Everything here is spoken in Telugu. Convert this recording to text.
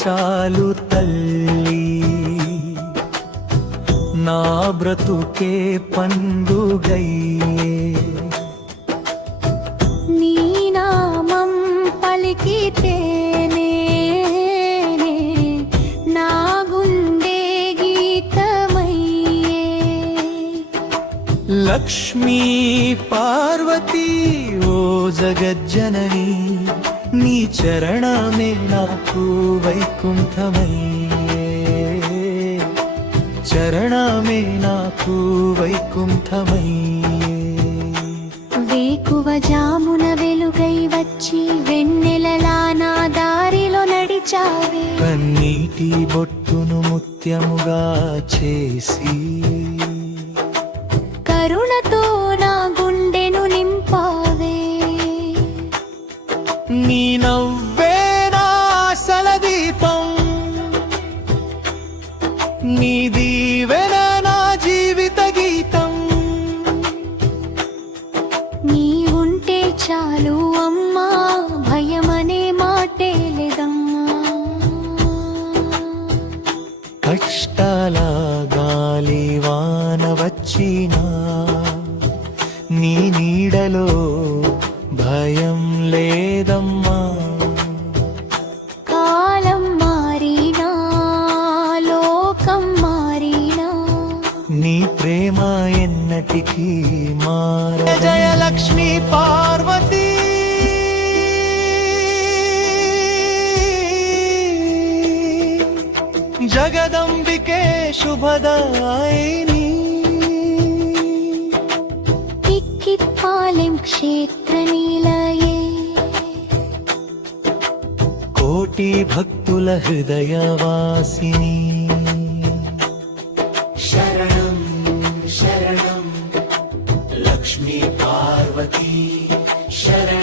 చాలు తల్లి, నా బ్రతుకే పండుగయ్యే. నీ నామం పలికితేనే నా గుండె గీతమయ్యే. లక్ష్మీ పార్వతీ ఓ జగజ్జనని, నీ చరణమే నాకు వైకుంఠమయ్యే. చరణమే నాకు వైకుంఠమయ్యే. వేకువ జామున వెలుగై వచ్చి వెన్నెలలా నా దారిలో నడిచావే. కన్నీటి బొట్టును ముత్యముగా చేసి కరుణతో నా గుండెను నింపావే. నీ నవ్వే నా ఆశల దీపం, నీ దీవెన నా జీవిత గీతం. నీ ఉంటే చాలు అమ్మా, భయమనే మాటే లేదమ్మా. కష్టాల గాలి వాన వచ్చినా నీ నీడలో భయం లేదమ్మా. కాలం మారినా లోకం మారినా నీ ప్రేమ ఎన్నటికీ మారదు. జయలక్ష్మీ పార్వతీ జగదంబికే శుభదాయిని. తిక్కిత్పాలెం క్షేత్ర నిలయే. కోటి భక్తుల హృదయవాసిని. శరణం శరణం లక్ష్మీ పార్వతీ శరణం.